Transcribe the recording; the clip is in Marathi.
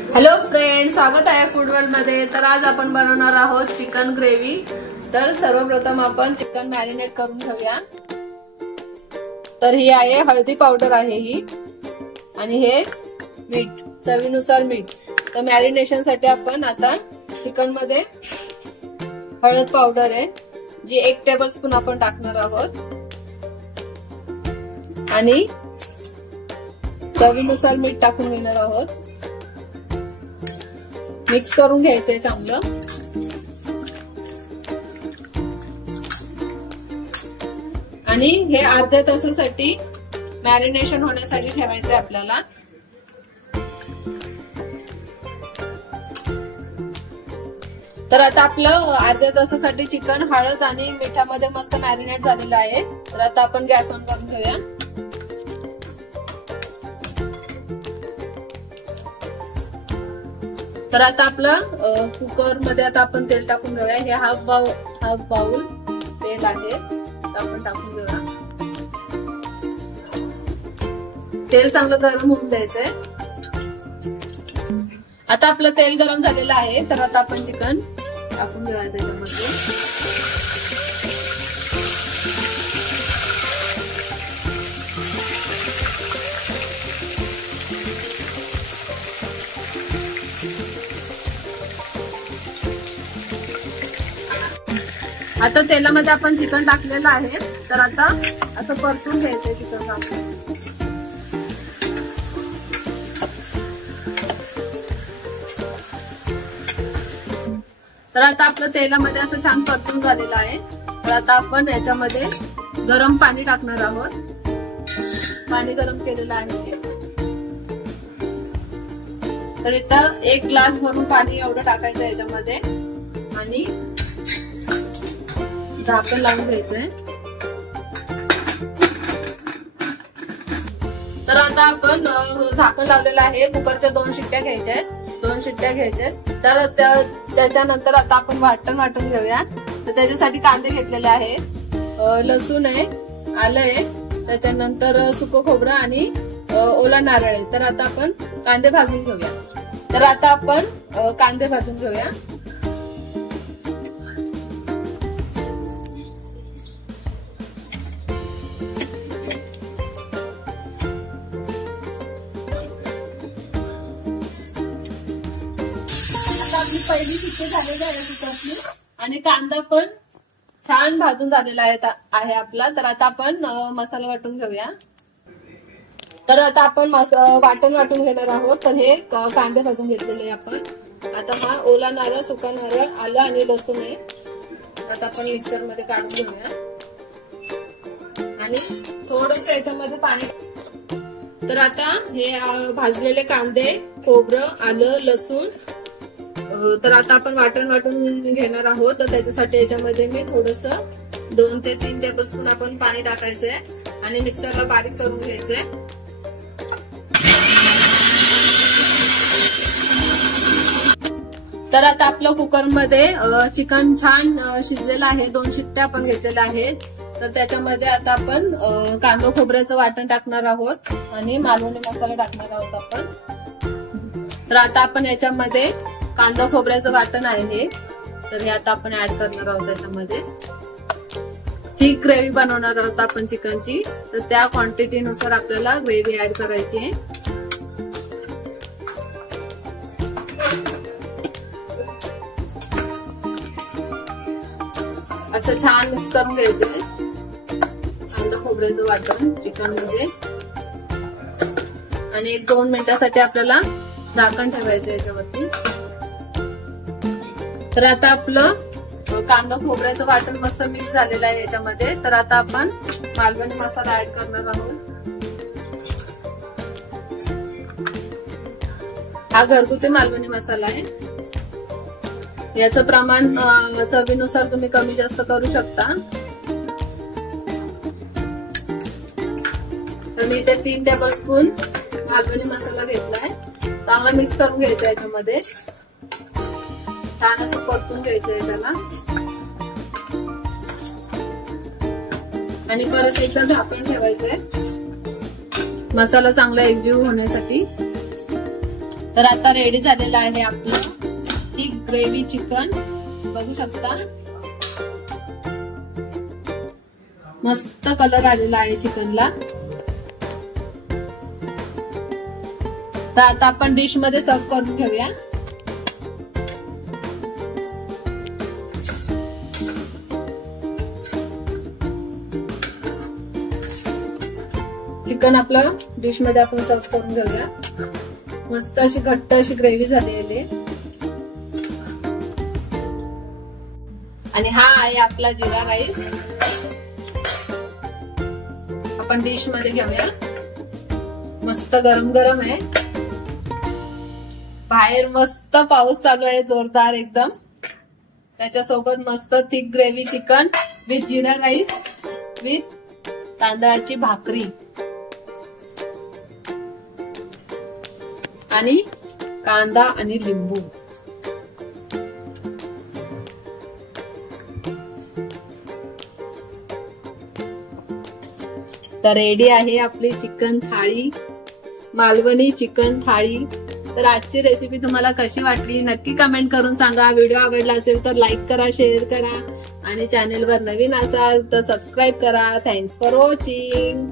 हॅलो फ्रेंड, स्वागत आहे फूड वर्ल्ड मध्ये। तर आज आपण बनवणार आहोत चिकन ग्रेव्ही। तर सर्वप्रथम आपण चिकन मॅरिनेट करून घेऊया। तर ही आहे हळदी पावडर आहे ही, आणि हे मीठ, चवीनुसार मीठ। तर मॅरिनेशन साठी आपण आता चिकन मध्ये हळद पावडर आहे जी 1 टेबलस्पून आपण टाकणार आहोत, आणि चवीनुसार मीठ टाकून घेणार आहोत। मिक्स करून घ्यायचंय चांगलं। आणि हे अर्ध्या तासासाठी मॅरिनेशन होण्यासाठी ठेवायचंय आपल्याला। तर आता आपलं अर्ध्या तासासाठी चिकन हळद आणि मिठामध्ये मस्त मॅरिनेट झालेलं आहे। तर आता आपण गॅस ऑन करून घेऊया। तर आता आपलं कुकर मध्ये आता आपण तेल टाकून घेऊया। हे हाफ बाउल तेल आहे, आपण टाकून घेऊया। तेल चांगलं गरम होऊन द्यायचंय। आता आपलं तेल गरम झालेलं आहे, तर आता आपण चिकन टाकून घेऊया त्याच्यामध्ये। आता तेलामध्ये आपण चिकन टाकलेलं आहे, तर आता असं परतून घ्यायचंय चिकन टाकून। तर आता आपलं तेलामध्ये असं छान परतून झालेलं आहे। तर आता आपण याच्यामध्ये गरम पाणी टाकणार आहोत। पाणी गरम केलेलं आहे, तर इथं 1 ग्लास भरून पाणी एवढं टाकायचं याच्यामध्ये, आणि झाकण लावून घ्यायचंय। तर आता आपण झाकण लावलेलं आहे। कुकरच्या 2 शिट्ट्या घ्यायच्या आहेत, 2 शिट्ट्या घ्यायच्या। तर त्याच्यानंतर आता आपण वाटण घेऊया। तर त्याच्यासाठी कांदे घेतलेले आहेत, लसूण आहे, आलं आहे, त्याच्यानंतर सुकं खोबरं आणि ओला नारळ आहे। तर आता आपण कांदे भाजून घेऊया। तर आता आपण कांदे भाजून घेऊया। आपली पहिली शिट्टी झालेली आहे कुकरची, आणि कांदा पण छान भाजून झालेला आहे आपला। तर आता आपण मसाला वाटून घेऊया। तर आता आपण वाटून घेणार आहोत। तर हे कांदे भाजून घेतलेले आपण। आता हा ओला नारळ, सुका नारळ, आलं आणि लसूण आहे। आता आपण मिक्सर मध्ये काढून घेऊया, आणि थोडस याच्यामध्ये पाणी। तर आता हे भाजलेले कांदे, खोबरं, आलं, लसूण, तर आता आपण वाटून घेणार आहोत। तर त्याच्यासाठी याच्यामध्ये मी थोडस 2 ते 3 टेबलस्पून आपण पाणी टाकायचंय, आणि मिक्सरला बारीक करून घ्यायचंय। तर आता आपलं कुकरमध्ये चिकन छान शिजलेलं आहे, 2 शिट्ट्या आपण घेतलेल्या आहेत। तर त्याच्यामध्ये आता आपण कांदा खोबऱ्याचं वाटण टाकणार आहोत, आणि मालवणी मसाला टाकणार आहोत आपण। तर आता आपण याच्यामध्ये कांदा खोबऱ्याचं वाटण आहे हे, तर हे आता आपण ऍड करणार आहोत त्याच्यामध्ये। थिक ग्रेव्ही बनवणार आहोत आपण चिकनची, तर त्या क्वांटिटी नुसार आपल्याला ग्रेव्ही ऍड करायची आहे। असं छान मिक्स करून घ्यायचंय कांदा खोबऱ्याचं वाटण चिकन मध्ये, आणि 1-2 मिनिटासाठी आपल्याला झाकण ठेवायचं याच्यावरती। तर आता आपलं कांदा खोबऱ्याचं वाटण मस्त मिक्स झालेलं आहे याच्यामध्ये। तर आता आपण मालवणी मसाला ऍड करणार आहोत। हा घरगुती मालवणी मसाला आहे। याचं प्रमाण चवीनुसार तुम्ही कमी जास्त करू शकता। तर मी इथे 3 टेबलस्पून मालवणी मसाला घेतलाय। चांगला मिक्स करून घ्यायचा याच्यामध्ये, छान असं परतून घ्यायचंय त्याला, आणि परत एकदा झाकण ठेवायचंय मसाला चांगला एकजीव होण्यासाठी। तर आता रेडी झालेलं आहे आपलं थिक ग्रेव्ही चिकन, बघू शकता मस्त कलर आलेला आहे चिकनला। तर आता आपण डिश मध्ये सर्व करून घेऊया। चिकन आपलं डिश मध्ये आपण सर्व करून घेऊया। मस्त अशी घट्ट अशी ग्रेव्ही झालेली आहे आणि हा आहे आपला जिरा राईस। आपण डिश मध्ये घेऊया। मस्त गरम गरम आहे, बाहेर मस्त पाऊस चालू आहे जोरदार एकदम। त्याच्यासोबत मस्त thick gravy chicken with jeera rice with तांदळाची भाकरी आणि कांदा आणि लिंबू। तर रेडी आहे आपली चिकन थाळी, मालवणी चिकन थाळी। तर आजची रेसिपी तुम्हाला कशी वाटली नक्की कमेंट करून सांगा। व्हिडिओ आवडला असेल तर लाईक करा, शेअर करा आणि चॅनेलवर नवीन असाल तर सबस्क्राईब करा। Thanks for watching.